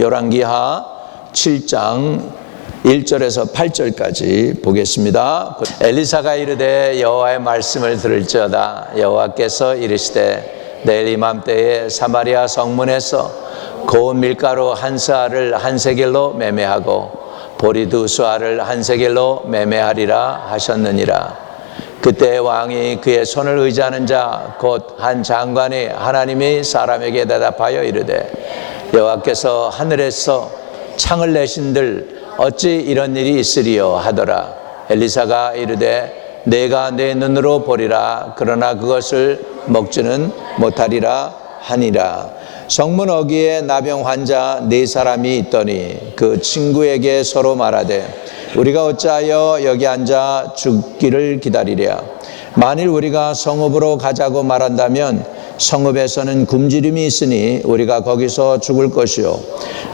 열왕기하 7장 1절에서 8절까지 보겠습니다. 엘리사가 이르되 여호와의 말씀을 들을지어다. 여호와께서 이르시되 내일 이맘때에 사마리아 성문에서 고운 밀가루 한 스아를 한 세겔로 매매하고 보리 두 스아를 한 세겔로 매매하리라 하셨느니라. 그때 왕이 그의 손을 의지하는 자 곧 한 장관이 하나님이 사람에게 대답하여 이르되 여호와께서 하늘에서 창을 내신들 어찌 이런 일이 있으리요 하더라. 엘리사가 이르되 내가 내 눈으로 보리라. 그러나 그것을 먹지는 못하리라 하니라. 성문 어귀에 나병 환자 4사람이 있더니 그 친구에게 서로 말하되 우리가 어찌하여 여기 앉아 죽기를 기다리랴. 만일 우리가 성읍으로 가자고 말한다면 성읍에서는 굶주림이 있으니 우리가 거기서 죽을 것이요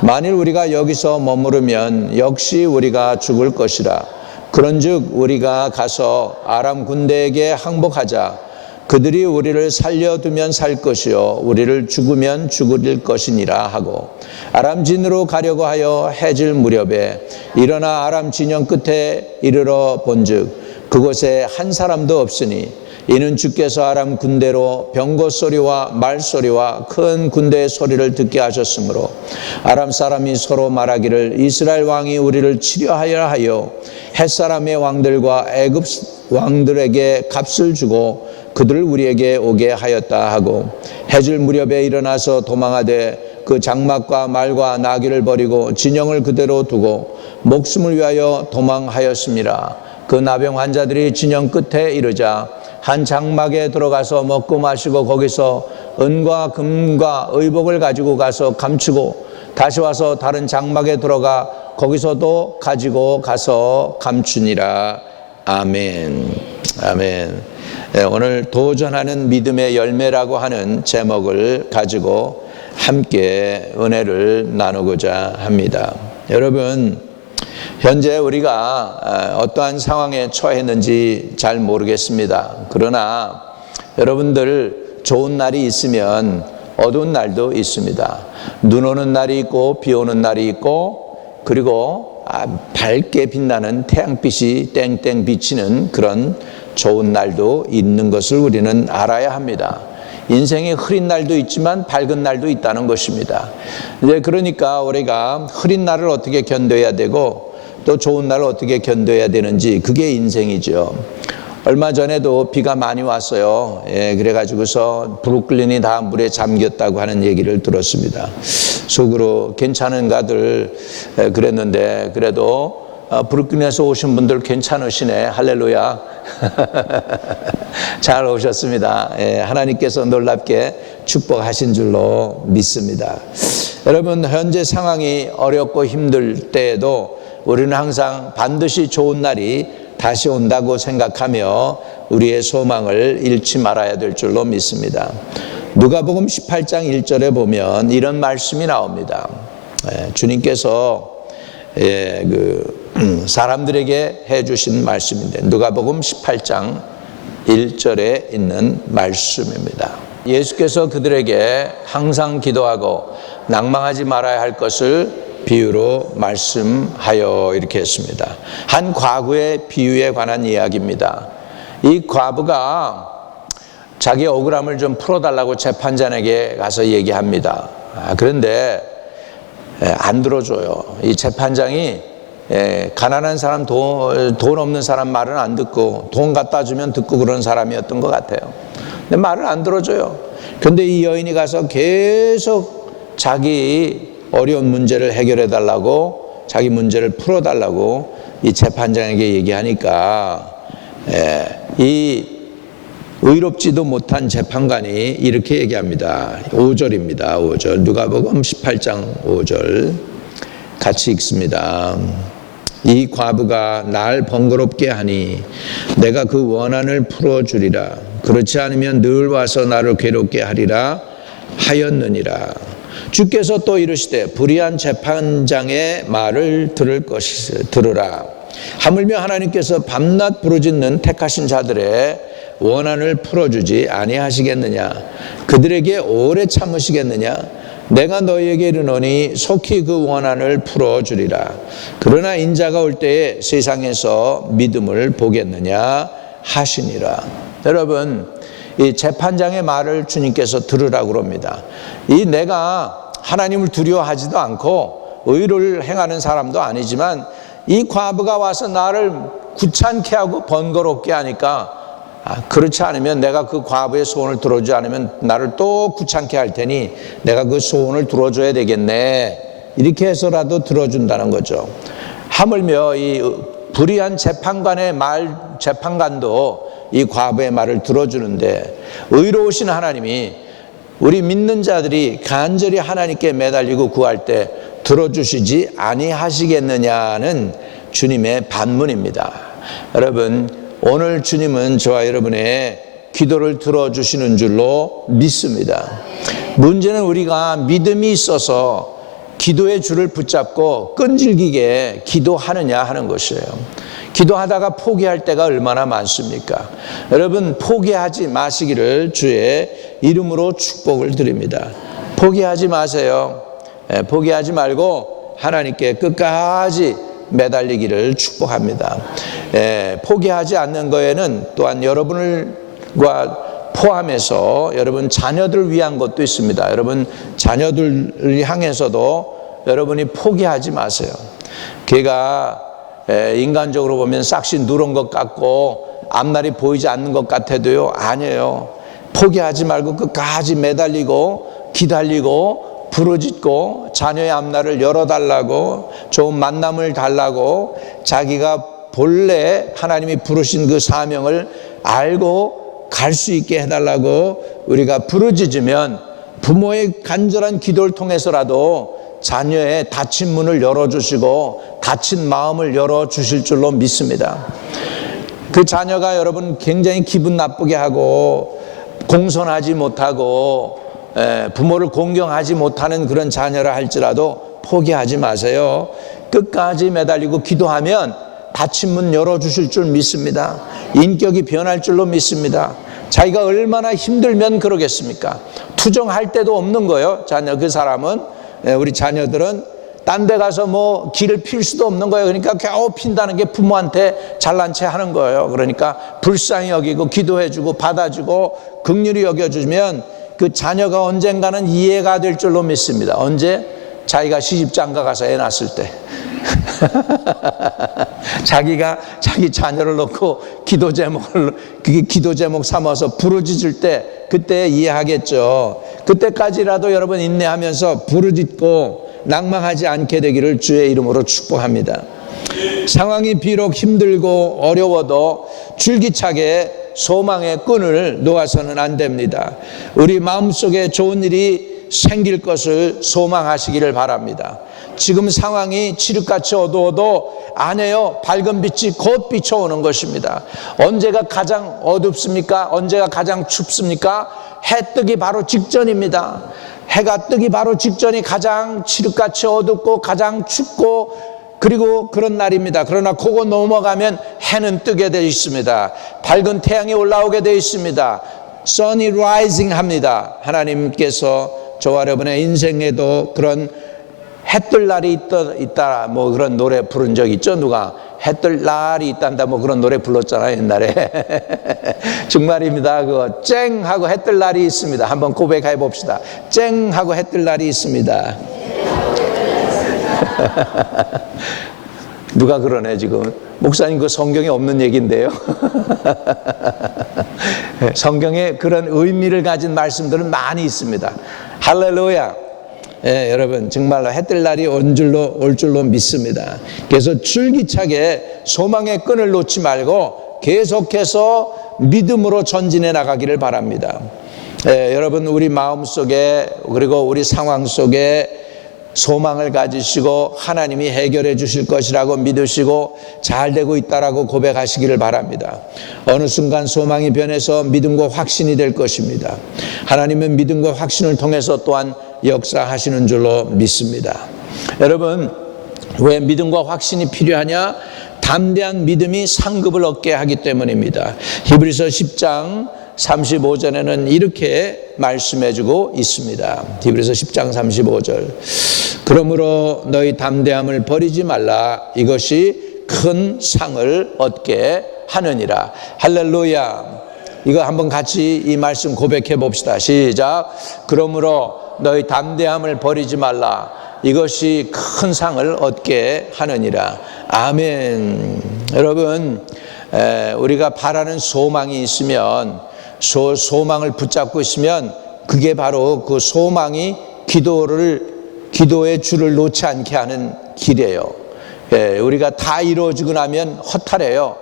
만일 우리가 여기서 머무르면 역시 우리가 죽을 것이라. 그런즉 우리가 가서 아람 군대에게 항복하자. 그들이 우리를 살려두면 살 것이요 우리를 죽으면 죽을 것이니라 하고 아람 진으로 가려고 하여 해질 무렵에 일어나 아람 진영 끝에 이르러 본즉 그곳에 한 사람도 없으니 이는 주께서 아람 군대로 병거 소리와 말 소리와 큰 군대의 소리를 듣게 하셨으므로 아람 사람이 서로 말하기를 이스라엘 왕이 우리를 치려하여 하여 햇사람의 왕들과 애굽 왕들에게 값을 주고 그들을 우리에게 오게 하였다 하고 해질 무렵에 일어나서 도망하되 그 장막과 말과 나귀를 버리고 진영을 그대로 두고 목숨을 위하여 도망하였습니다. 그 나병 환자들이 진영 끝에 이르자 한 장막에 들어가서 먹고 마시고 거기서 은과 금과 의복을 가지고 가서 감추고 다시 와서 다른 장막에 들어가 거기서도 가지고 가서 감추니라. 아멘. 아멘. 오늘 도전하는 믿음의 열매라고 하는 제목을 가지고 함께 은혜를 나누고자 합니다. 여러분, 현재 우리가 어떠한 상황에 처했는지 잘 모르겠습니다. 그러나 여러분들 좋은 날이 있으면 어두운 날도 있습니다. 눈 오는 날이 있고 비 오는 날이 있고 그리고 밝게 빛나는 태양빛이 땡땡 비치는 그런 좋은 날도 있는 것을 우리는 알아야 합니다. 인생에 흐린 날도 있지만 밝은 날도 있다는 것입니다. 이제 그러니까 우리가 흐린 날을 어떻게 견뎌야 되고 또 좋은 날을 어떻게 견뎌야 되는지 그게 인생이죠. 얼마 전에도 비가 많이 왔어요. 그래가지고서 브루클린이 다 물에 잠겼다고 하는 얘기를 들었습니다. 속으로 괜찮은가들 그랬는데 그래도 브루클린에서 오신 분들 괜찮으시네. 할렐루야. 잘 오셨습니다. 하나님께서 놀랍게 축복하신 줄로 믿습니다. 여러분, 현재 상황이 어렵고 힘들 때에도 우리는 항상 반드시 좋은 날이 다시 온다고 생각하며 우리의 소망을 잃지 말아야 될 줄로 믿습니다. 누가복음 18장 1절에 보면 이런 말씀이 나옵니다. 주님께서 사람들에게 해주신 말씀인데 누가복음 18장 1절에 있는 말씀입니다. 예수께서 그들에게 항상 기도하고 낭망하지 말아야 할 것을 비유로 말씀하여 이렇게 했습니다. 한 과부의 비유에 관한 이야기입니다. 이 과부가 자기 억울함을 좀 풀어달라고 재판장에게 가서 얘기합니다. 그런데 안 들어줘요. 이 재판장이 가난한 사람, 돈 없는 사람 말은 안 듣고 돈 갖다 주면 듣고 그런 사람이었던 것 같아요. 근데 말을 안 들어줘요. 그런데 이 여인이 가서 계속 자기 어려운 문제를 해결해 달라고 자기 문제를 풀어 달라고 이 재판장에게 얘기하니까 이 의롭지도 못한 재판관이 이렇게 얘기합니다. 5절입니다. 5절 누가복음 18장 5절 같이 읽습니다. 이 과부가 날 번거롭게 하니 내가 그 원한을 풀어주리라. 그렇지 않으면 늘 와서 나를 괴롭게 하리라 하였느니라. 주께서 또 이르시되 불의한 재판장의 말을 들으라. 하물며 하나님께서 밤낮 부르짖는 택하신 자들의 원한을 풀어주지 아니하시겠느냐. 그들에게 오래 참으시겠느냐. 내가 너희에게 이르노니 속히 그 원한을 풀어주리라. 그러나 인자가 올 때에 세상에서 믿음을 보겠느냐 하시니라. 여러분, 이 재판장의 말을 주님께서 들으라고 그럽니다. 이 내가 하나님을 두려워하지도 않고 의를 행하는 사람도 아니지만 이 과부가 와서 나를 귀찮게 하고 번거롭게 하니까 그렇지 않으면 내가 그 과부의 소원을 들어주지 않으면 나를 또 귀찮게 할 테니 내가 그 소원을 들어줘야 되겠네. 이렇게 해서라도 들어준다는 거죠. 하물며 이 불의한 재판관도 이 과부의 말을 들어주는데 의로우신 하나님이 우리 믿는 자들이 간절히 하나님께 매달리고 구할 때 들어주시지 아니하시겠느냐는 주님의 반문입니다. 여러분, 오늘 주님은 저와 여러분의 기도를 들어주시는 줄로 믿습니다. 문제는 우리가 믿음이 있어서 기도의 줄을 붙잡고 끈질기게 기도하느냐 하는 것이에요. 기도하다가 포기할 때가 얼마나 많습니까? 여러분, 포기하지 마시기를 주의 이름으로 축복을 드립니다. 포기하지 마세요. 포기하지 말고 하나님께 끝까지 매달리기를 축복합니다. 포기하지 않는 거에는 또한 여러분과 포함해서 여러분 자녀들을 위한 것도 있습니다. 여러분 자녀들을 향해서도 여러분이 포기하지 마세요. 걔가 인간적으로 보면 싹시 누런 것 같고 앞날이 보이지 않는 것 같아도요, 아니에요. 포기하지 말고 끝까지 매달리고 기다리고 부르짖고 자녀의 앞날을 열어달라고, 좋은 만남을 달라고, 자기가 본래 하나님이 부르신 그 사명을 알고 갈 수 있게 해달라고 우리가 부르짖으면 부모의 간절한 기도를 통해서라도 자녀의 닫힌 문을 열어주시고 닫힌 마음을 열어주실 줄로 믿습니다. 그 자녀가 여러분 굉장히 기분 나쁘게 하고 공손하지 못하고 부모를 공경하지 못하는 그런 자녀라 할지라도 포기하지 마세요. 끝까지 매달리고 기도하면 닫힌 문 열어주실 줄 믿습니다. 인격이 변할 줄로 믿습니다. 자기가 얼마나 힘들면 그러겠습니까? 투정할 데도 없는 거예요. 자녀, 그 사람은, 우리 자녀들은 딴 데 가서 뭐 길을 필 수도 없는 거예요. 그러니까 겨우 핀다는 게 부모한테 잘난 체 하는 거예요. 그러니까 불쌍히 여기고 기도해주고 받아주고 긍휼히 여겨주면 그 자녀가 언젠가는 이해가 될 줄로 믿습니다. 언제? 자기가 시집장가 가서 애 낳았을 때. 자기가 자기 자녀를 놓고 기도 제목 삼아서 부르짖을 때 그때 이해하겠죠. 그때까지라도 여러분 인내하면서 부르짖고 낭망하지 않게 되기를 주의 이름으로 축복합니다. 상황이 비록 힘들고 어려워도 줄기차게 소망의 끈을 놓아서는 안 됩니다. 우리 마음속에 좋은 일이 생길 것을 소망하시기를 바랍니다. 지금 상황이 칠흑같이 어두워도 아니에요. 밝은 빛이 곧 비춰오는 것입니다. 언제가 가장 어둡습니까? 언제가 가장 춥습니까? 해 뜨기 바로 직전입니다. 해가 뜨기 바로 직전이 가장 칠흑같이 어둡고 가장 춥고 그리고 그런 날입니다. 그러나 그거 넘어가면 해는 뜨게 되어 있습니다. 밝은 태양이 올라오게 되어 있습니다. Sunny rising 합니다. 하나님께서 저와 여러분의 인생에도 그런 해뜰 날이 있다 뭐 그런 노래 부른 적 있죠? 누가 해뜰 날이 있단다 뭐 그런 노래 불렀잖아요 옛날에. 정말입니다. 그거 쨍 하고 해뜰 날이 있습니다. 한번 고백해 봅시다. 쨍 하고 해뜰 날이 있습니다. 누가 그러네 지금. 목사님 그 성경에 없는 얘기인데요. 성경에 그런 의미를 가진 말씀들은 많이 있습니다. 할렐루야. 여러분 정말로 해뜰 날이 올 줄로 믿습니다. 그래서 줄기차게 소망의 끈을 놓지 말고 계속해서 믿음으로 전진해 나가기를 바랍니다. 여러분 우리 마음속에 그리고 우리 상황 속에 소망을 가지시고 하나님이 해결해 주실 것이라고 믿으시고 잘 되고 있다라고 고백하시기를 바랍니다. 어느 순간 소망이 변해서 믿음과 확신이 될 것입니다. 하나님은 믿음과 확신을 통해서 또한 역사하시는 줄로 믿습니다. 여러분 왜 믿음과 확신이 필요하냐? 담대한 믿음이 상급을 얻게 하기 때문입니다. 히브리서 10장 35절에는 이렇게 말씀해주고 있습니다. 히브리서 10장 35절. 그러므로 너희 담대함을 버리지 말라. 이것이 큰 상을 얻게 하느니라. 할렐루야. 이거 한번 같이 이 말씀 고백해 봅시다. 시작. 그러므로 너희 담대함을 버리지 말라. 이것이 큰 상을 얻게 하느니라. 아멘. 여러분, 우리가 바라는 소망이 있으면, 소망을 붙잡고 있으면 그게 바로 그 소망이 기도의 줄을 놓지 않게 하는 길이에요. 우리가 다 이루어지고 나면 허탈해요.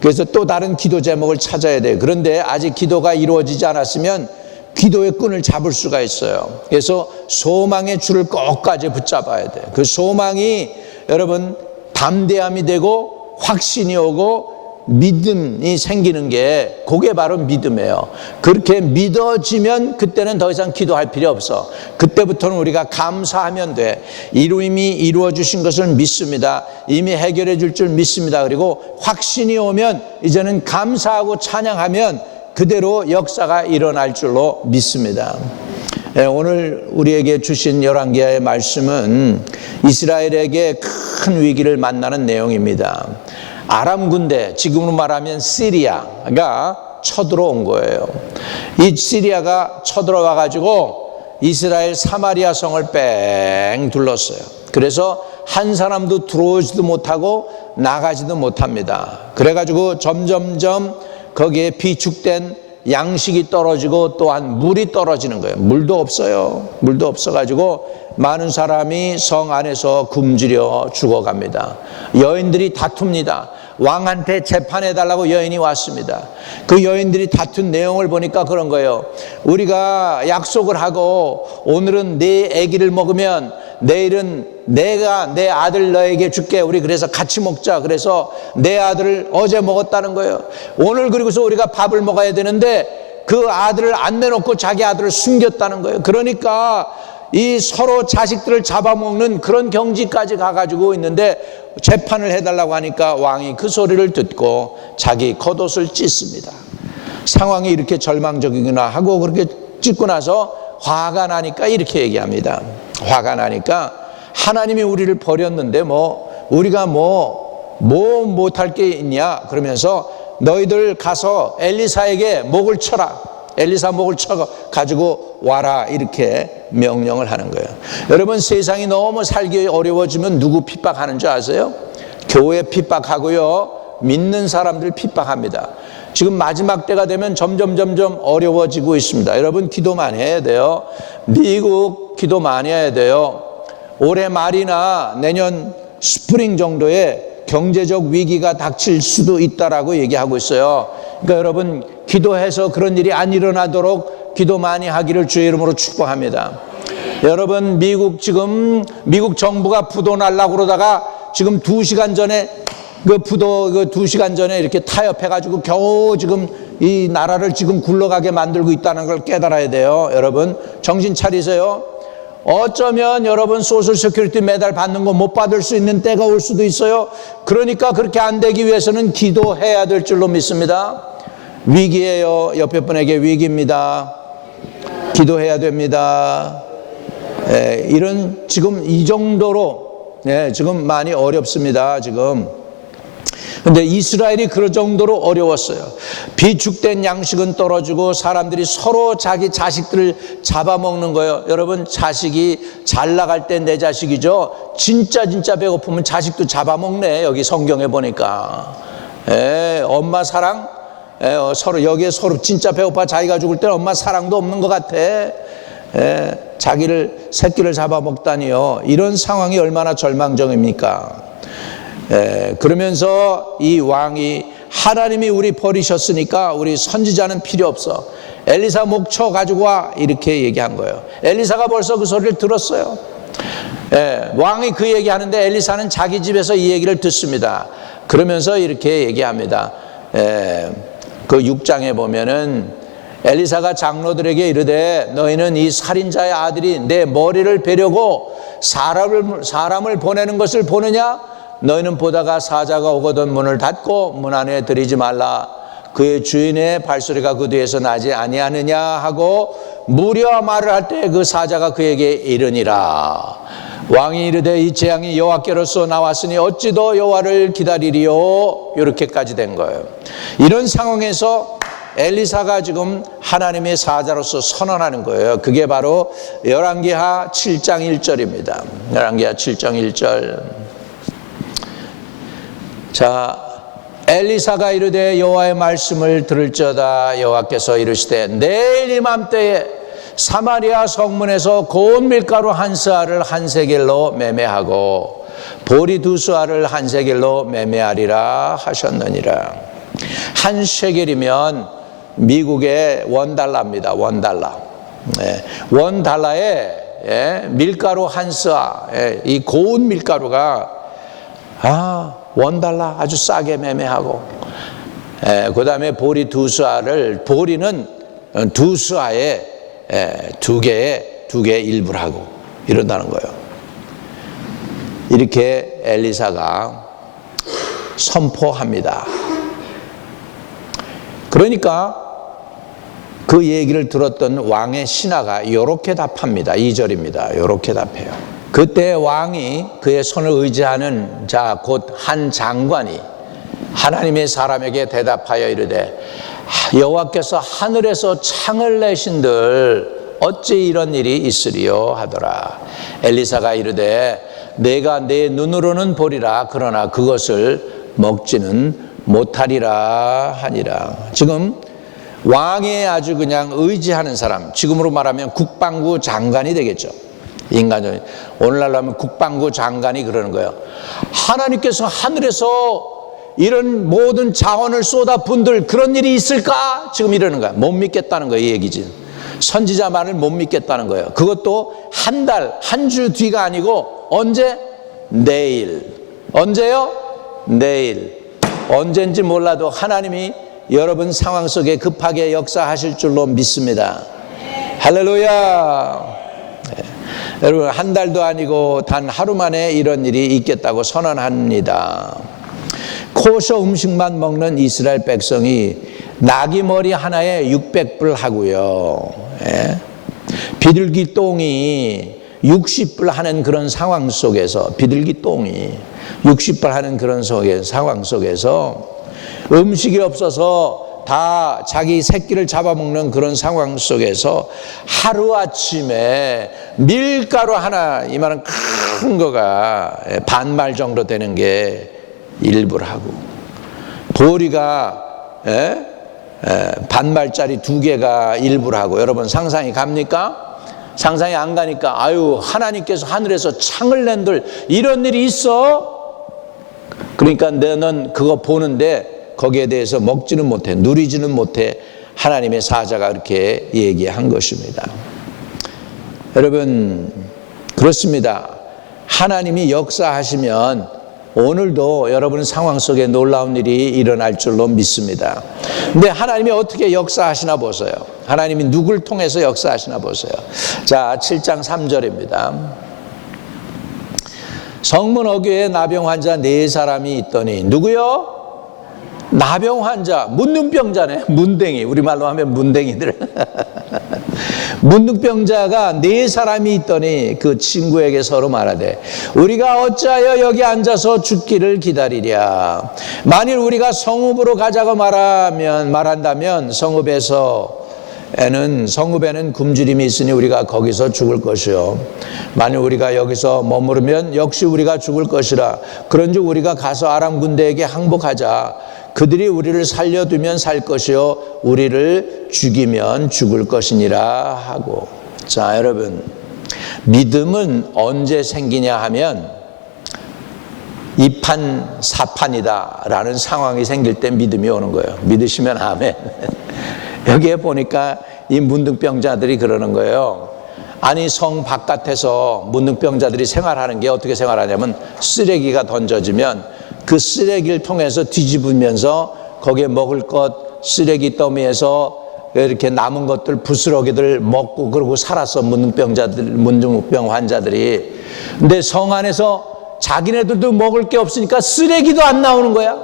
그래서 또 다른 기도 제목을 찾아야 돼요. 그런데 아직 기도가 이루어지지 않았으면 기도의 끈을 잡을 수가 있어요. 그래서 소망의 줄을 끝까지 붙잡아야 돼요. 그 소망이 여러분 담대함이 되고 확신이 오고 믿음이 생기는 게 그게 바로 믿음이에요. 그렇게 믿어지면 그때는 더 이상 기도할 필요 없어. 그때부터는 우리가 감사하면 돼. 이미 이루어 주신 것을 믿습니다. 이미 해결해 줄 줄 믿습니다. 그리고 확신이 오면 이제는 감사하고 찬양하면 그대로 역사가 일어날 줄로 믿습니다. 오늘 우리에게 주신 열왕기하의 말씀은 이스라엘에게 큰 위기를 만나는 내용입니다. 아람 군대, 지금으로 말하면 시리아가 쳐들어온 거예요. 이 시리아가 쳐들어와 가지고 이스라엘 사마리아 성을 뺑 둘렀어요. 그래서 한 사람도 들어오지도 못하고 나가지도 못합니다. 그래가지고 점점점 거기에 비축된 양식이 떨어지고 또한 물이 떨어지는 거예요. 물도 없어요. 물도 없어가지고 많은 사람이 성 안에서 굶주려 죽어갑니다. 여인들이 다툽니다. 왕한테 재판해달라고 여인이 왔습니다. 그 여인들이 다툰 내용을 보니까 그런 거예요. 우리가 약속을 하고 오늘은 네 아기를 먹으면 내일은 내가 내 아들 너에게 줄게. 우리 그래서 같이 먹자. 그래서 내 아들을 어제 먹었다는 거예요. 오늘 그리고서 우리가 밥을 먹어야 되는데 그 아들을 안 내놓고 자기 아들을 숨겼다는 거예요. 그러니까 이 서로 자식들을 잡아먹는 그런 경지까지 가가지고 있는데 재판을 해달라고 하니까 왕이 그 소리를 듣고 자기 겉옷을 찢습니다. 상황이 이렇게 절망적이구나 하고 그렇게 찢고 나서 화가 나니까 이렇게 얘기합니다. 화가 나니까 하나님이 우리를 버렸는데 우리가 못할 게 있냐 그러면서 너희들 가서 엘리사에게 목을 쳐라. 엘리사 목을 쳐 가지고 와라 이렇게 명령을 하는 거예요. 여러분 세상이 너무 살기 어려워지면 누구 핍박하는 줄 아세요? 교회 핍박하고요. 믿는 사람들 핍박합니다. 지금 마지막 때가 되면 점점 어려워지고 있습니다. 여러분 기도 많이 해야 돼요. 미국 기도 많이 해야 돼요. 올해 말이나 내년 스프링 정도에 경제적 위기가 닥칠 수도 있다라고 얘기하고 있어요. 그러니까 여러분 기도해서 그런 일이 안 일어나도록 기도 많이 하기를 주의 이름으로 축복합니다. 여러분 미국 정부가 부도 날라고 그러다가 지금 2시간 전에 그 2시간 전에 이렇게 타협해가지고 겨우 지금 이 나라를 지금 굴러가게 만들고 있다는 걸 깨달아야 돼요. 여러분 정신 차리세요. 어쩌면 여러분 소셜 세큐리티 매달 받는 거 못 받을 수 있는 때가 올 수도 있어요. 그러니까 그렇게 안 되기 위해서는 기도해야 될 줄로 믿습니다. 위기예요. 옆에 분에게 위기입니다. 기도해야 됩니다. 이런 지금 이 정도로 지금 많이 어렵습니다. 지금. 근데 이스라엘이 그 정도로 어려웠어요. 비축된 양식은 떨어지고 사람들이 서로 자기 자식들을 잡아먹는 거예요. 여러분 자식이 잘 나갈 때 내 자식이죠. 진짜 배고프면 자식도 잡아먹네. 여기 성경에 보니까 엄마 사랑 여기에 서로 진짜 배고파 자기가 죽을 때는 엄마 사랑도 없는 것 같아. 새끼를 잡아먹다니요. 이런 상황이 얼마나 절망적입니까? 그러면서 이 왕이 하나님이 우리 버리셨으니까 우리 선지자는 필요 없어. 엘리사 목 쳐 가지고 와 이렇게 얘기한 거예요. 엘리사가 벌써 그 소리를 들었어요. 왕이 그 얘기하는데 엘리사는 자기 집에서 이 얘기를 듣습니다. 그러면서 이렇게 얘기합니다. 그 6장에 보면은 엘리사가 장로들에게 이르되 너희는 이 살인자의 아들이 내 머리를 베려고 사람을 보내는 것을 보느냐? 너희는 보다가 사자가 오거든 문을 닫고 문 안에 들이지 말라. 그의 주인의 발소리가 그 뒤에서 나지 아니하느냐 하고 무려 말을 할 때 그 사자가 그에게 이르니라. 왕이 이르되 이 재앙이 여호와께로서 나왔으니 어찌 더 여호와를 기다리리요. 이렇게까지 된 거예요. 이런 상황에서 엘리사가 지금 하나님의 사자로서 선언하는 거예요. 그게 바로 열왕기하 7장 1절입니다. 열왕기하 7장 1절. 자, 엘리사가 이르되 여호와의 말씀을 들을지어다. 여호와께서 이르시되 내일 이맘때에 사마리아 성문에서 고운 밀가루 한 스아를 한 세겔로 매매하고 보리 두 스아를 한 세겔로 매매하리라 하셨느니라. 한 셰겔이면 미국의 원달러입니다. 원달러. 원달러에 밀가루 한 스아, 이 고운 밀가루가 원달러 아주 싸게 매매하고, 그 다음에 보리 두 스아를, 보리는 두 스아에 두 개의 일부를 하고 이런다는 거예요. 이렇게 엘리사가 선포합니다. 그러니까 그 얘기를 들었던 왕의 신하가 이렇게 답합니다. 2절입니다. 이렇게 답해요. 그때 왕이 그의 손을 의지하는 자 곧 한 장관이 하나님의 사람에게 대답하여 이르되 여호와께서 하늘에서 창을 내신들 어찌 이런 일이 있으리요 하더라. 엘리사가 이르되 내가 내 눈으로는 보리라 그러나 그것을 먹지는 못하리라 하니라. 지금 왕에 아주 그냥 의지하는 사람, 지금으로 말하면 국방부 장관이 되겠죠. 인간적인, 오늘날로 하면 국방부 장관이 그러는 거예요. 하나님께서 하늘에서 이런 모든 자원을 쏟아 분들 그런 일이 있을까? 지금 이러는 거야. 못 믿겠다는 거예요. 이 얘기지. 선지자 말을 못 믿겠다는 거예요. 그것도 한 달, 한 주 뒤가 아니고 언제? 내일. 언제요? 내일. 언젠지 몰라도 하나님이 여러분 상황 속에 급하게 역사하실 줄로 믿습니다. 할렐루야. 여러분 한 달도 아니고 단 하루 만에 이런 일이 있겠다고 선언합니다. 코셔 음식만 먹는 이스라엘 백성이 나귀 머리 하나에 600불 하고요. 비둘기 똥이 60불 하는 그런 상황 속에서, 비둘기 똥이 60불 하는 그런 상황 속에서 음식이 없어서 다 자기 새끼를 잡아먹는 그런 상황 속에서 하루아침에 밀가루 하나 이만한 큰 거가 반말 정도 되는 게 일부를 하고, 보리가 반말짜리 두 개가 일부를 하고, 여러분 상상이 갑니까? 상상이 안 가니까 아유 하나님께서 하늘에서 창을 낸들 이런 일이 있어? 그러니까 너는 그거 보는데 거기에 대해서 먹지는 못해, 누리지는 못해. 하나님의 사자가 그렇게 얘기한 것입니다. 여러분 그렇습니다. 하나님이 역사하시면 오늘도 여러분 상황 속에 놀라운 일이 일어날 줄로 믿습니다. 근데 하나님이 어떻게 역사하시나 보세요. 하나님이 누굴 통해서 역사하시나 보세요. 자, 7장 3절입니다. 성문 어귀에 나병 환자 4사람이 있더니, 누구요? 나병 환자, 문둥병자네. 문댕이, 우리말로 하면 문댕이들. 문둥병자가 4사람이 있더니 그 친구에게 서로 말하되 우리가 어찌하여 여기 앉아서 죽기를 기다리랴. 만일 우리가 성읍으로 가자고 말한다면 성읍에는 굶주림이 있으니 우리가 거기서 죽을 것이요, 만일 우리가 여기서 머무르면 역시 우리가 죽을 것이라. 그런즉 우리가 가서 아람 군대에게 항복하자. 그들이 우리를 살려두면 살 것이요 우리를 죽이면 죽을 것이니라 하고. 자, 여러분 믿음은 언제 생기냐 하면 이판 사판이다 라는 상황이 생길 때 믿음이 오는 거예요. 믿으시면 아멘. 여기에 보니까 이 문둥병자들이 그러는 거예요. 아니 성 바깥에서 문둥병자들이 생활하는 게 어떻게 생활하냐면, 쓰레기가 던져지면 그 쓰레기를 통해서 뒤집으면서 거기에 먹을 것, 쓰레기 더미에서 이렇게 남은 것들, 부스러기들 먹고 그러고 살았어. 문둥병 환자들이. 근데 성 안에서 자기네들도 먹을 게 없으니까 쓰레기도 안 나오는 거야.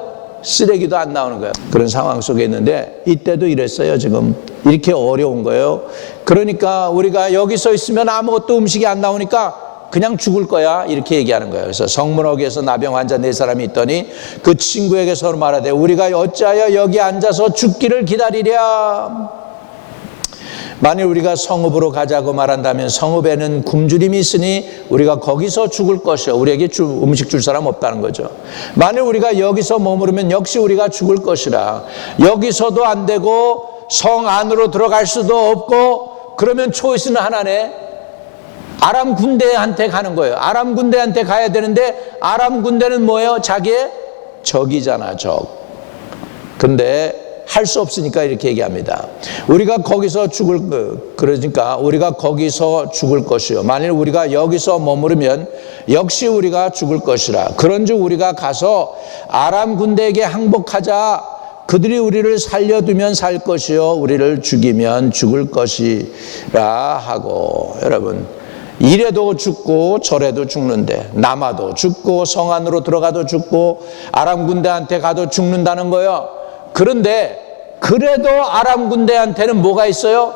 쓰레기도 안 나오는 거예요. 그런 상황 속에 있는데 이때도 이랬어요. 지금 이렇게 어려운 거예요. 그러니까 우리가 여기 서 있으면 아무것도 음식이 안 나오니까 그냥 죽을 거야 이렇게 얘기하는 거예요. 그래서 성문역에서 나병 환자 4사람이 있더니 그 친구에게 서로 말하되 우리가 어찌하여 여기 앉아서 죽기를 기다리랴. 만일 우리가 성읍으로 가자고 말한다면 성읍에는 굶주림이 있으니 우리가 거기서 죽을 것이요. 우리에게 음식 줄 사람 없다는 거죠. 만일 우리가 여기서 머무르면 역시 우리가 죽을 것이라. 여기서도 안 되고 성 안으로 들어갈 수도 없고 그러면 초이스는 하나네. 아람 군대한테 가는 거예요. 아람 군대한테 가야 되는데 아람 군대는 뭐예요? 자기의 적이잖아, 적. 근데 할 수 없으니까 이렇게 얘기합니다. 우리가 거기서 그러니까 우리가 거기서 죽을 것이요. 만일 우리가 여기서 머무르면 역시 우리가 죽을 것이라. 그런즉 우리가 가서 아람 군대에게 항복하자. 그들이 우리를 살려두면 살 것이요. 우리를 죽이면 죽을 것이라 하고. 여러분, 이래도 죽고 저래도 죽는데 남아도 죽고 성 안으로 들어가도 죽고 아람 군대한테 가도 죽는다는 거예요. 그런데 그래도 아람 군대한테는 뭐가 있어요?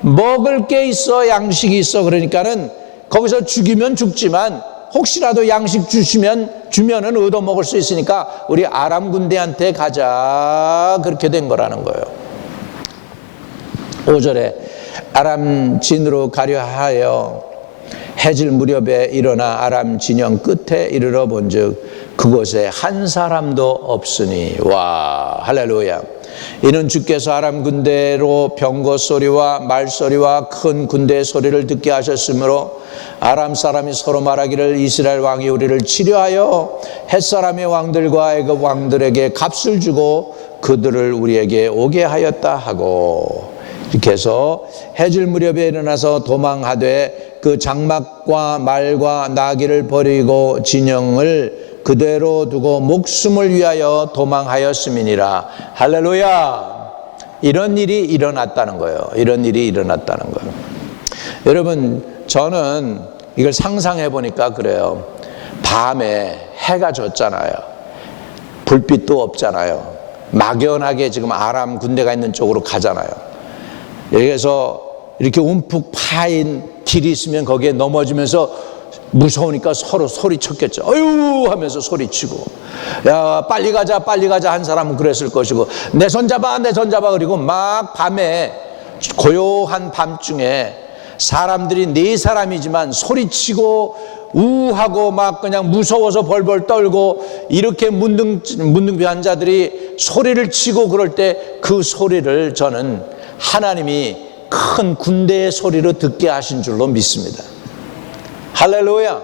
먹을 게 있어, 양식이 있어. 그러니까는 거기서 죽이면 죽지만 혹시라도 양식 주면은 얻어 먹을 수 있으니까 우리 아람 군대한테 가자. 그렇게 된 거라는 거예요. 5절에 아람 진으로 가려 하여 해질 무렵에 일어나 아람 진영 끝에 이르러 본즉 그곳에 한 사람도 없으니. 와, 할렐루야. 이는 주께서 아람 군대로 병거 소리와 말소리와 큰 군대의 소리를 듣게 하셨으므로 아람 사람이 서로 말하기를 이스라엘 왕이 우리를 치려하여 햇사람의 왕들과 애굽 왕들에게 값을 주고 그들을 우리에게 오게 하였다 하고. 이렇게 해서 해질 무렵에 일어나서 도망하되 그 장막과 말과 나귀를 버리고 진영을 그대로 두고 목숨을 위하여 도망하였음이니라. 할렐루야. 이런 일이 일어났다는 거예요. 이런 일이 일어났다는 거예요. 여러분, 저는 이걸 상상해 보니까 그래요. 밤에 해가 졌잖아요. 불빛도 없잖아요. 막연하게 지금 아람 군대가 있는 쪽으로 가잖아요. 여기에서 이렇게 움푹 파인 길이 있으면 거기에 넘어지면서 무서우니까 서로 소리쳤겠죠. 어휴 하면서 소리치고, 야 빨리 가자 빨리 가자 한 사람은 그랬을 것이고, 내 손 잡아 내 손 잡아. 그리고 막 밤에 고요한 밤중에 사람들이 4사람이지만 소리치고 우하고 막 그냥 무서워서 벌벌 떨고 이렇게 문둥병한 자들이 소리를 치고 그럴 때 그 소리를 저는 하나님이 큰 군대의 소리로 듣게 하신 줄로 믿습니다. 할렐루야.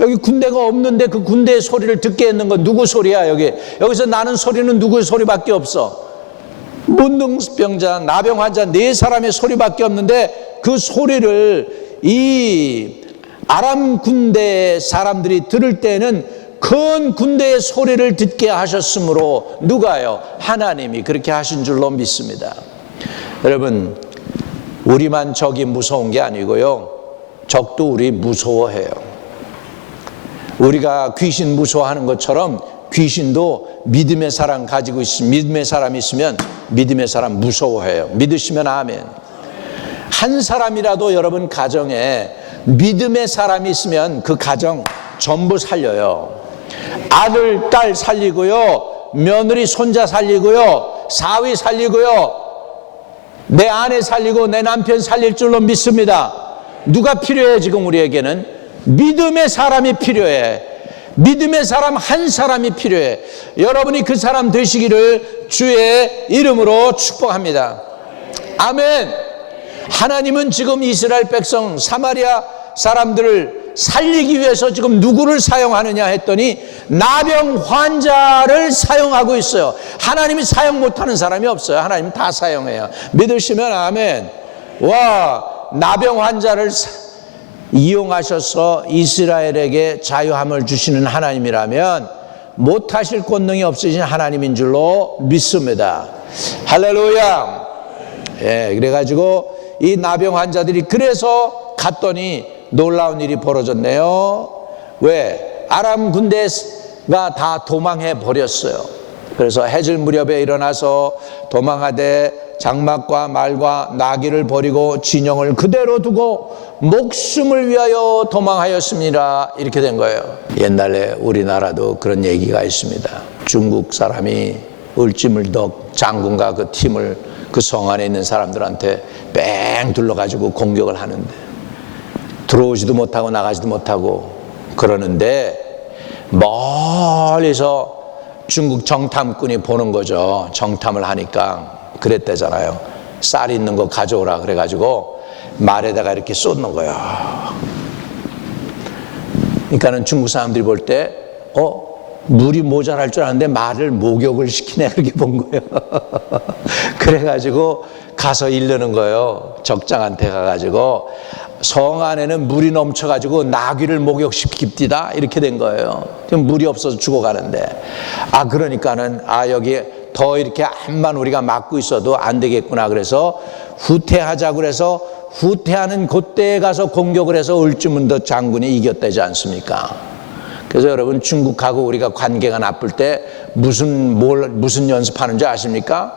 여기 군대가 없는데 그 군대의 소리를 듣게 했는 건 누구 소리야? 여기서 나는 소리는 누구의 소리밖에 없어? 문둥병자, 나병 환자 4사람의 소리밖에 없는데 그 소리를 이 아람 군대 사람들이 들을 때는 큰 군대의 소리를 듣게 하셨으므로 누가요? 하나님이 그렇게 하신 줄로 믿습니다. 여러분, 우리만 적이 무서운 게 아니고요, 적도 우리 무서워해요. 우리가 귀신 무서워하는 것처럼 귀신도 믿음의 사람 가지고 있으면, 믿음의 사람이 있으면 믿음의 사람 무서워해요. 믿으시면 아멘. 한 사람이라도 여러분 가정에 믿음의 사람이 있으면 그 가정 전부 살려요. 아들, 딸 살리고요, 며느리, 손자 살리고요, 사위 살리고요, 내 아내 살리고 내 남편 살릴 줄로 믿습니다. 누가 필요해? 지금 우리에게는 믿음의 사람이 필요해. 믿음의 사람 한 사람이 필요해. 여러분이 그 사람 되시기를 주의 이름으로 축복합니다. 아멘. 하나님은 지금 이스라엘 백성 사마리아 사람들을 살리기 위해서 지금 누구를 사용하느냐 했더니 나병 환자를 사용하고 있어요. 하나님이 사용 못하는 사람이 없어요. 하나님 다 사용해요. 믿으시면 아멘. 와, 나병 환자를 이용하셔서 이스라엘에게 자유함을 주시는 하나님이라면 못하실 권능이 없으신 하나님인 줄로 믿습니다. 할렐루야. 예, 그래가지고 이 나병 환자들이 그래서 갔더니 놀라운 일이 벌어졌네요. 왜? 아람 군대가 다 도망해 버렸어요. 그래서 해질 무렵에 일어나서 도망하되 장막과 말과 나귀를 버리고 진영을 그대로 두고 목숨을 위하여 도망하였습니다. 이렇게 된 거예요. 옛날에 우리나라도 그런 얘기가 있습니다. 중국 사람이 을지문덕 장군과 그 팀을 그 성 안에 있는 사람들한테 뺑 둘러가지고 공격을 하는데 들어오지도 못하고 나가지도 못하고 그러는데 멀리서 중국 정탐꾼이 보는 거죠. 정탐을 하니까 그랬대잖아요. 쌀 있는 거 가져오라 그래가지고 말에다가 이렇게 쏟는 거예요. 그러니까는 중국 사람들이 볼 때 물이 모자랄 줄 아는데 말을 목욕을 시키네 그렇게 본 거예요. 그래가지고 가서 이르는 거예요. 적장한테 가가지고 성 안에는 물이 넘쳐가지고 나귀를 목욕시킵디다 이렇게 된 거예요. 물이 없어서 죽어가는데 그러니까는 여기 더 이렇게 암만 우리가 막고 있어도 안 되겠구나 그래서 후퇴하자고 그래서 후퇴하는 그때에 가서 공격을 해서 을지문덕 장군이 이겼다지 않습니까? 그래서 여러분 중국하고 우리가 관계가 나쁠 때 무슨 연습하는 줄 아십니까?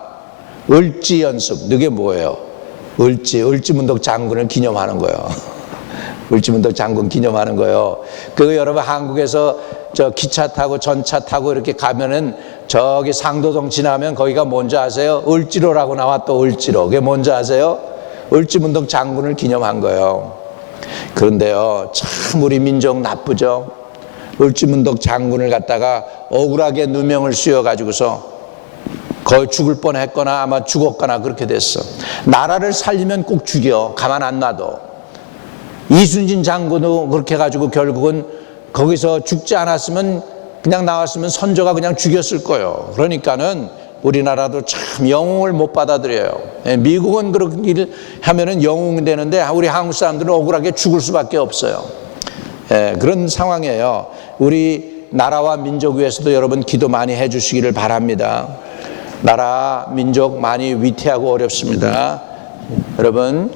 을지 연습. 그게 뭐예요? 을지문덕 장군을 기념하는 거예요. 을지문덕 장군 기념하는 거예요. 그 여러분 한국에서 저 기차 타고 전차 타고 이렇게 가면은 저기 상도동 지나면 거기가 뭔지 아세요? 을지로라고 나와 또 을지로. 그게 뭔지 아세요? 을지문덕 장군을 기념한 거예요. 그런데요, 참 우리 민족 나쁘죠? 을지문덕 장군을 갖다가 억울하게 누명을 씌워가지고서 거의 죽을 뻔했거나 아마 죽었거나 그렇게 됐어. 나라를 살리면 꼭 죽여. 가만 안 놔둬. 이순신 장군도 그렇게 해가지고 결국은 거기서 죽지 않았으면 그냥 나왔으면 선조가 그냥 죽였을 거예요. 그러니까는 우리나라도 참 영웅을 못 받아들여요. 미국은 그런 일을 하면은 영웅이 되는데 우리 한국 사람들은 억울하게 죽을 수밖에 없어요. 그런 상황이에요. 우리 나라와 민족 위해서도 여러분 기도 많이 해주시기를 바랍니다. 나라 민족 많이 위태하고 어렵습니다. 여러분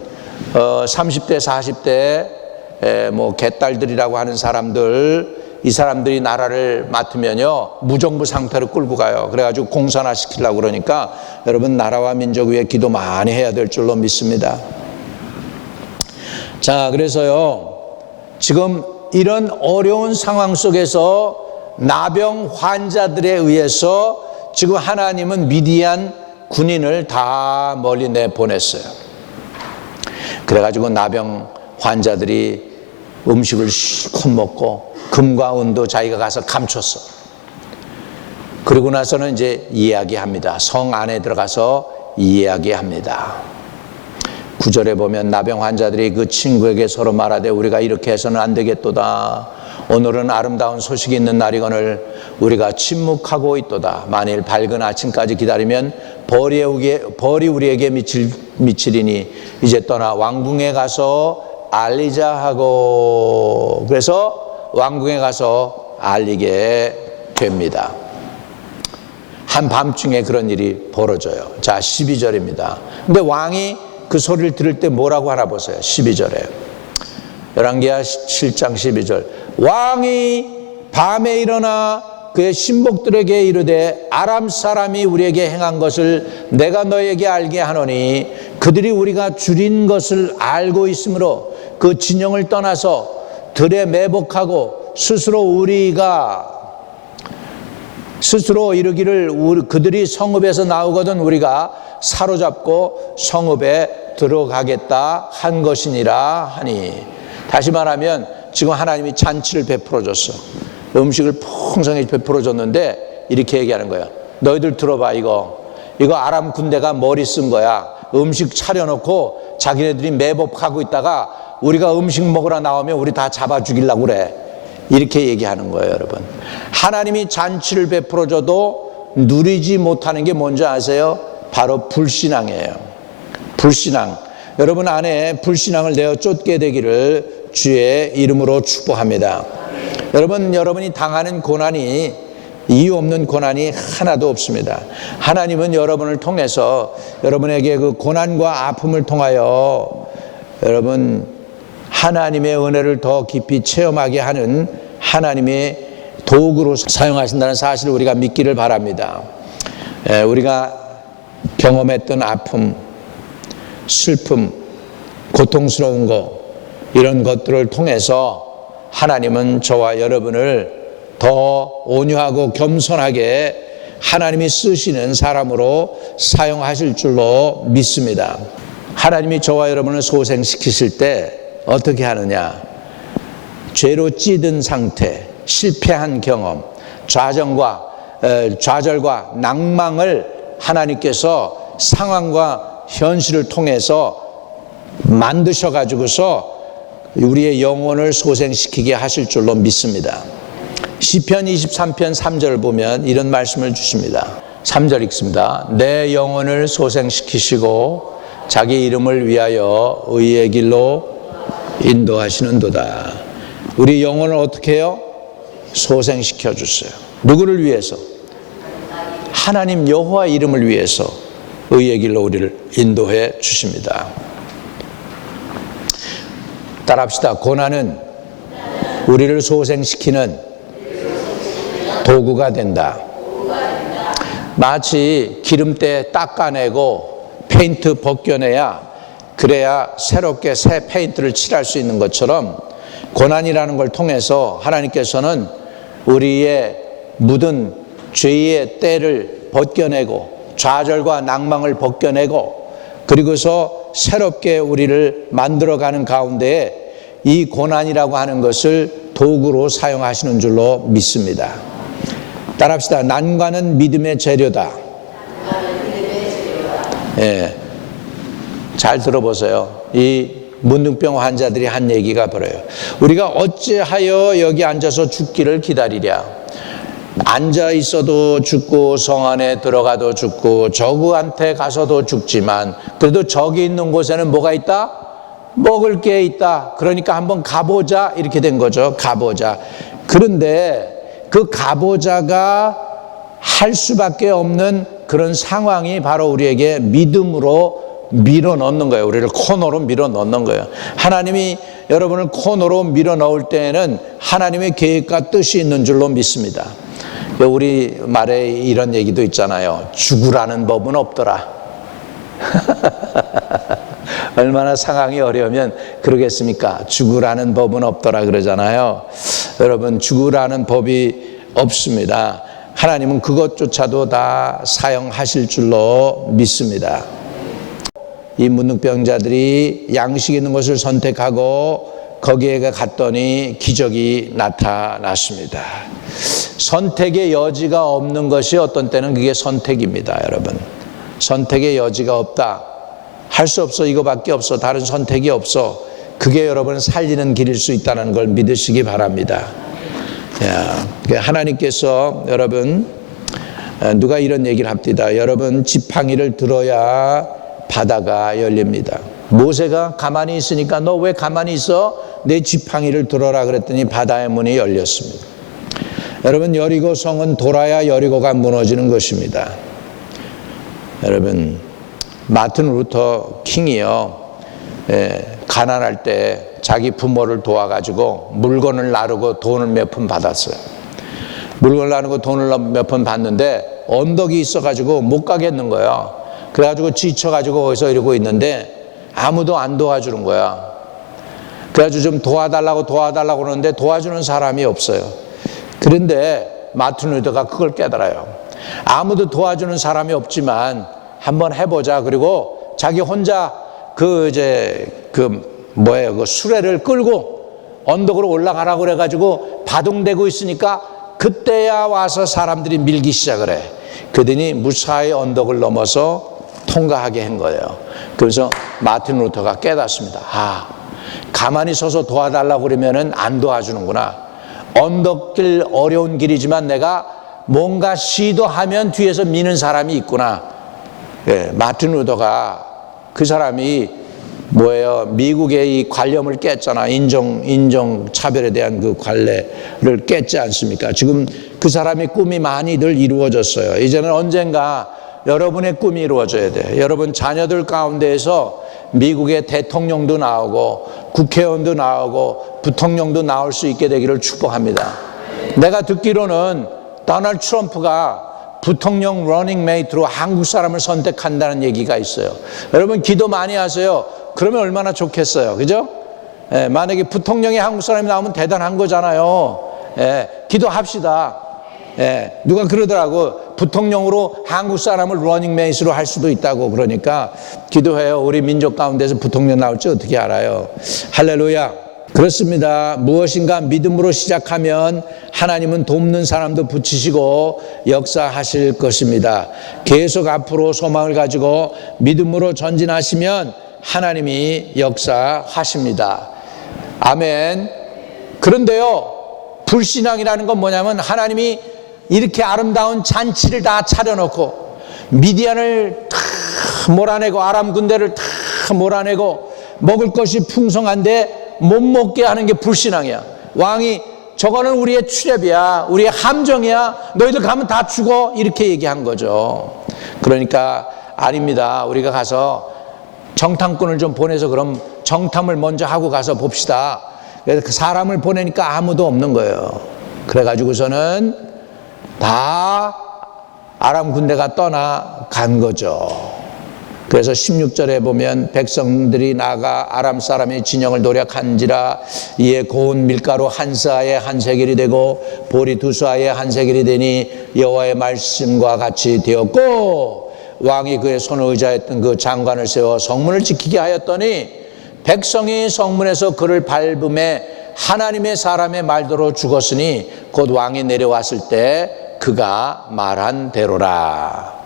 30대 40대 뭐 개딸들이라고 하는 사람들 이 사람들이 나라를 맡으면요 무정부 상태로 끌고 가요. 그래가지고 공산화 시키려고 그러니까 여러분 나라와 민족 위해 기도 많이 해야 될 줄로 믿습니다. 자, 그래서요 지금 이런 어려운 상황 속에서 나병 환자들에 의해서 지금 하나님은 미디안 군인을 다 멀리 내보냈어요. 그래가지고 나병 환자들이 음식을 실컷 먹고 금과 은도 자기가 가서 감췄어. 그러고 나서는 이제 이야기합니다. 성 안에 들어가서 이야기합니다. 9절에 보면 나병 환자들이 그 친구에게 서로 말하되 우리가 이렇게 해서는 안 되겠도다. 오늘은 아름다운 소식이 있는 날이거늘 우리가 침묵하고 있도다. 만일 밝은 아침까지 기다리면 벌이 우리에게 미치리니 이제 떠나 왕궁에 가서 알리자 하고. 그래서 왕궁에 가서 알리게 됩니다. 한밤중에 그런 일이 벌어져요. 자, 12절입니다. 근데 왕이 그 소리를 들을 때 뭐라고 하나 보세요. 12절에 열왕기하 7장 12절 왕이 밤에 일어나 그의 신복들에게 이르되 아람 사람이 우리에게 행한 것을 내가 너에게 알게 하노니 그들이 우리가 줄인 것을 알고 있으므로 그 진영을 떠나서 들에 매복하고 스스로 이르기를 그들이 성읍에서 나오거든 우리가 사로잡고 성읍에 들어가겠다 한 것이니라 하니. 다시 말하면 지금 하나님이 잔치를 베풀어 줬어. 음식을 풍성히 베풀어 줬는데 이렇게 얘기하는 거야. 너희들 들어봐. 이거 아람 군대가 머리 쓴 거야. 음식 차려놓고 자기네들이 매복하고 있다가 우리가 음식 먹으러 나오면 우리 다 잡아 죽이려고 그래. 이렇게 얘기하는 거예요. 여러분, 하나님이 잔치를 베풀어 줘도 누리지 못하는 게 뭔지 아세요? 바로 불신앙이에요. 불신앙. 여러분 안에 불신앙을 내어 쫓게 되기를 주의 이름으로 축복합니다. 여러분이 당하는 고난이 이유 없는 고난이 하나도 없습니다. 하나님은 여러분을 통해서 여러분에게 그 고난과 아픔을 통하여 여러분 하나님의 은혜를 더 깊이 체험하게 하는 하나님의 도구로 사용하신다는 사실을 우리가 믿기를 바랍니다. 우리가 경험했던 아픔, 슬픔, 고통스러운 거, 이런 것들을 통해서 하나님은 저와 여러분을 더 온유하고 겸손하게 하나님이 쓰시는 사람으로 사용하실 줄로 믿습니다. 하나님이 저와 여러분을 소생시키실 때 어떻게 하느냐? 죄로 찌든 상태, 실패한 경험, 좌절과 낭망을 하나님께서 상황과 현실을 통해서 만드셔가지고서 우리의 영혼을 소생시키게 하실 줄로 믿습니다. 시편 23편 3절 보면 이런 말씀을 주십니다. 3절 읽습니다. 내 영혼을 소생시키시고 자기 이름을 위하여 의의 길로 인도하시는도다. 우리 영혼을 어떻게 해요? 소생시켜 주세요. 누구를 위해서? 하나님 여호와 이름을 위해서 의의 길로 우리를 인도해 주십니다. 따라합시다. 고난은 우리를 소생시키는 도구가 된다. 마치 기름때 닦아내고 페인트 벗겨내야, 그래야 새롭게 새 페인트를 칠할 수 있는 것처럼 고난이라는 걸 통해서 하나님께서는 우리의 묻은 죄의 때를 벗겨내고 좌절과 낭망을 벗겨내고 그리고서 새롭게 우리를 만들어가는 가운데에 이 고난이라고 하는 것을 도구로 사용하시는 줄로 믿습니다. 따라합시다. 난관은 믿음의 재료다. 예, 잘 들어보세요. 이 문둥병 환자들이 한 얘기가 그래요. 우리가 어찌하여 여기 앉아서 죽기를 기다리랴. 앉아 있어도 죽고 성 안에 들어가도 죽고 저구한테 가서도 죽지만 그래도 저기 있는 곳에는 뭐가 있다? 먹을 게 있다. 그러니까 한번 가보자, 이렇게 된 거죠. 가보자. 그런데 그 가보자가 할 수밖에 없는 그런 상황이 바로 우리에게 믿음으로 밀어 넣는 거예요. 우리를 코너로 밀어 넣는 거예요. 하나님이 여러분을 코너로 밀어 넣을 때에는 하나님의 계획과 뜻이 있는 줄로 믿습니다. 우리 말에 이런 얘기도 있잖아요. 죽으라는 법은 없더라. 얼마나 상황이 어려우면 그러겠습니까? 죽으라는 법은 없더라 그러잖아요. 여러분, 죽으라는 법이 없습니다. 하나님은 그것조차도 다 사용하실 줄로 믿습니다. 이 문둥병자들이 양식 있는 것을 선택하고 거기에 갔더니 기적이 나타났습니다. 선택의 여지가 없는 것이 어떤 때는 그게 선택입니다. 여러분, 선택의 여지가 없다, 할 수 없어, 이거밖에 없어, 다른 선택이 없어, 그게 여러분을 살리는 길일 수 있다는 걸 믿으시기 바랍니다. 하나님께서 여러분, 누가 이런 얘기를 합니다. 여러분, 지팡이를 들어야 바다가 열립니다. 모세가 가만히 있으니까 너 왜 가만히 있어? 내 지팡이를 들어라 그랬더니 바다의 문이 열렸습니다. 여러분, 여리고 성은 돌아야 여리고가 무너지는 것입니다. 여러분, 마틴 루터 킹이요, 가난할 때 자기 부모를 도와가지고 물건을 나르고 돈을 몇 푼 받았어요. 물건을 나르고 돈을 몇 푼 받는데 언덕이 있어가지고 못 가겠는 거예요. 그래가지고 지쳐가지고 거기서 이러고 있는데 아무도 안 도와주는 거야. 그래가지고 좀 도와달라고 그러는데 도와주는 사람이 없어요. 그런데 마틴 루터가 그걸 깨달아요. 아무도 도와주는 사람이 없지만 한번 해보자. 그리고 자기 혼자 그 수레를 끌고 언덕으로 올라가라고 그래가지고 바둥대고 있으니까 그때야 와서 사람들이 밀기 시작을 해. 그러더니 무사히 언덕을 넘어서 통과하게 한 거예요. 그래서 마틴 루터가 깨닫습니다. 가만히 서서 도와달라고 그러면은 안 도와주는구나. 언덕길 어려운 길이지만 내가 뭔가 시도하면 뒤에서 미는 사람이 있구나. 마틴 루터가, 그 사람이 뭐예요? 미국의 이 관념을 깼잖아. 인종 차별에 대한 그 관례를 깼지 않습니까? 지금 그 사람의 꿈이 많이들 이루어졌어요. 이제는 언젠가 여러분의 꿈이 이루어져야 돼. 여러분 자녀들 가운데에서 미국의 대통령도 나오고 국회의원도 나오고 부통령도 나올 수 있게 되기를 축복합니다. 내가 듣기로는 도널드 트럼프가 부통령 러닝메이트로 한국 사람을 선택한다는 얘기가 있어요. 여러분 기도 많이 하세요. 그러면 얼마나 좋겠어요. 그죠? 만약에 부통령이 한국 사람이 나오면 대단한 거잖아요. 기도합시다. 누가 그러더라고. 부통령으로 한국 사람을 러닝메이트로 할 수도 있다고. 그러니까 기도해요. 우리 민족 가운데서 부통령 나올지 어떻게 알아요. 할렐루야. 그렇습니다. 무엇인가 믿음으로 시작하면 하나님은 돕는 사람도 붙이시고 역사하실 것입니다. 계속 앞으로 소망을 가지고 믿음으로 전진하시면 하나님이 역사하십니다. 아멘. 그런데요, 불신앙이라는 건 뭐냐면 하나님이 이렇게 아름다운 잔치를 다 차려놓고 미디안을 다 몰아내고 아람 군대를 다 몰아내고 먹을 것이 풍성한데 못 먹게 하는 게 불신앙이야. 왕이 저거는 우리의 트랩이야, 우리의 함정이야, 너희들 가면 다 죽어, 이렇게 얘기한 거죠. 그러니까 아닙니다. 우리가 가서 정탐꾼을 좀 보내서 그럼 정탐을 먼저 하고 가서 봅시다. 그래서 그 사람을 보내니까 아무도 없는 거예요. 그래가지고서는 다 아람 군대가 떠나간 거죠. 그래서 16절에 보면 백성들이 나가 아람 사람의 진영을 노력한지라 이에 고운 밀가루 한 사에 한 세겔이 되고 보리 두 사에 한 세겔이 되니 여호와의 말씀과 같이 되었고, 왕이 그의 손을 의지하였던 그 장관을 세워 성문을 지키게 하였더니 백성이 성문에서 그를 밟음에 하나님의 사람의 말대로 죽었으니 곧 왕이 내려왔을 때 그가 말한 대로라.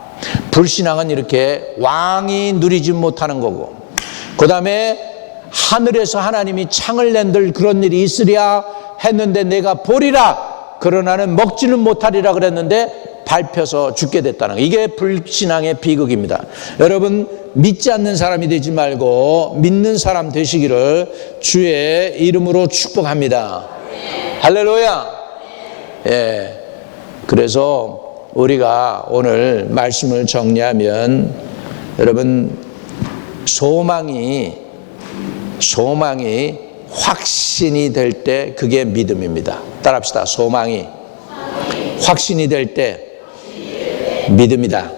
불신앙은 이렇게 왕이 누리지 못하는 거고, 그 다음에 하늘에서 하나님이 창을 낸들 그런 일이 있으랴 했는데 내가 보리라 그러나는 먹지는 못하리라 그랬는데 밟혀서 죽게 됐다는 거. 이게 불신앙의 비극입니다. 여러분 믿지 않는 사람이 되지 말고 믿는 사람 되시기를 주의 이름으로 축복합니다. 할렐루야. 그래서 우리가 오늘 말씀을 정리하면 여러분 소망이 확신이 될 때 그게 믿음입니다. 따라합시다. 소망이 확신이 될 때 믿음이다.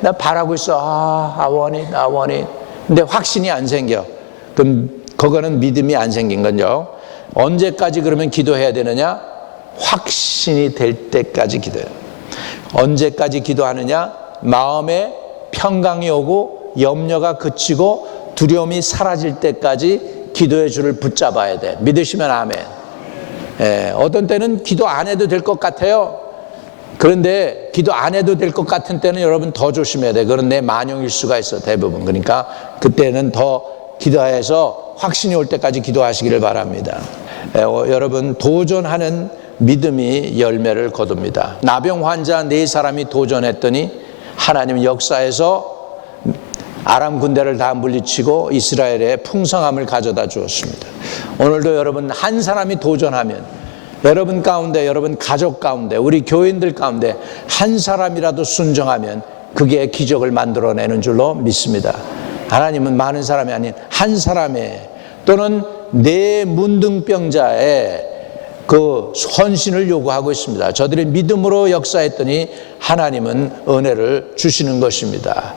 나 바라고 있어. I want it. 근데 확신이 안 생겨. 그럼 그거는 믿음이 안 생긴 거죠. 언제까지 그러면 기도해야 되느냐? 확신이 될 때까지 기도해요. 언제까지 기도하느냐? 마음에 평강이 오고 염려가 그치고 두려움이 사라질 때까지 기도의 줄을 붙잡아야 돼. 믿으시면 아멘. 어떤 때는 기도 안 해도 될 것 같아요. 그런데 기도 안 해도 될 것 같은 때는 여러분 더 조심해야 돼. 그런 내 만용일 수가 있어, 대부분. 그러니까 그때는 더 기도해서 확신이 올 때까지 기도하시기를 바랍니다. 여러분 도전하는 믿음이 열매를 거둡니다. 나병 환자 4사람이 도전했더니 하나님 역사에서 아람 군대를 다 물리치고 이스라엘에 풍성함을 가져다 주었습니다. 오늘도 여러분 한 사람이 도전하면 여러분 가운데, 여러분 가족 가운데, 우리 교인들 가운데 한 사람이라도 순종하면 그게 기적을 만들어내는 줄로 믿습니다. 하나님은 많은 사람이 아닌 한 사람의 또는 4 문둥병자의 그 헌신을 요구하고 있습니다. 저들이 믿음으로 역사했더니 하나님은 은혜를 주시는 것입니다.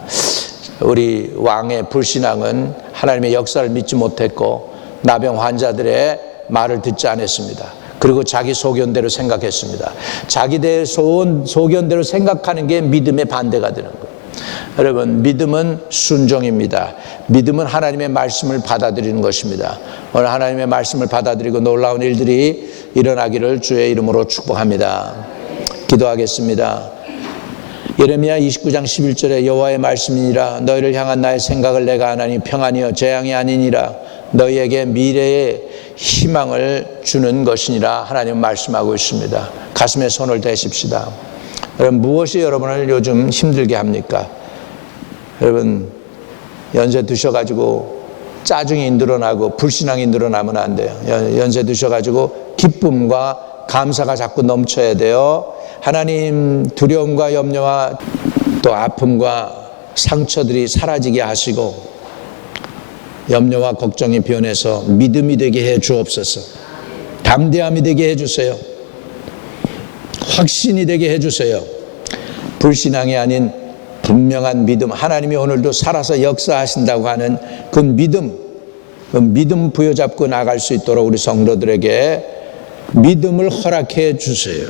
우리 왕의 불신앙은 하나님의 역사를 믿지 못했고 나병 환자들의 말을 듣지 않았습니다. 그리고 자기 소견대로 생각했습니다. 자기 소견대로 생각하는 게 믿음의 반대가 되는 거예요. 여러분 믿음은 순종입니다. 믿음은 하나님의 말씀을 받아들이는 것입니다. 오늘 하나님의 말씀을 받아들이고 놀라운 일들이 일어나기를 주의 이름으로 축복합니다. 기도하겠습니다. 예레미야 29장 11절에 여호와의 말씀이니라 너희를 향한 나의 생각을 내가 아나니 평안이여 재앙이 아니니라 너희에게 미래의 희망을 주는 것이니라 하나님 말씀하고 있습니다. 가슴에 손을 대십시다. 여러분 무엇이 여러분을 요즘 힘들게 합니까? 여러분 연세 드셔가지고 짜증이 늘어나고 불신앙이 늘어나면 안 돼요. 연세 드셔가지고 기쁨과 감사가 자꾸 넘쳐야 돼요. 하나님 두려움과 염려와 또 아픔과 상처들이 사라지게 하시고 염려와 걱정이 변해서 믿음이 되게 해 주옵소서. 담대함이 되게 해 주세요. 확신이 되게 해 주세요. 불신앙이 아닌 분명한 믿음, 하나님이 오늘도 살아서 역사하신다고 하는 그 믿음 부여잡고 나갈 수 있도록 우리 성도들에게 믿음을 허락해 주세요.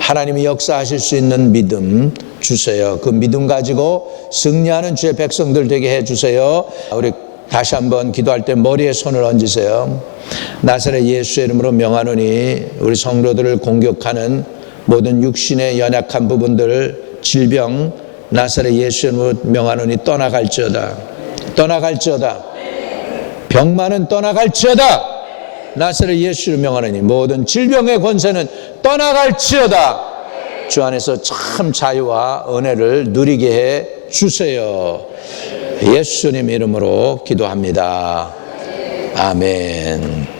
하나님이 역사하실 수 있는 믿음 주세요. 그 믿음 가지고 승리하는 주의 백성들 되게 해 주세요. 우리 다시 한번 기도할 때 머리에 손을 얹으세요. 나사렛 예수의 이름으로 명하노니 우리 성도들을 공격하는 모든 육신의 연약한 부분들, 질병, 나사렛 예수의 이름으로 명하노니 떠나갈지어다. 떠나갈지어다. 병만은 떠나갈지어다. 나사렛 예수를 명하노니 모든 질병의 권세는 떠나갈지어다. 주 안에서 참 자유와 은혜를 누리게 해 주세요. 예수님 이름으로 기도합니다. 아멘.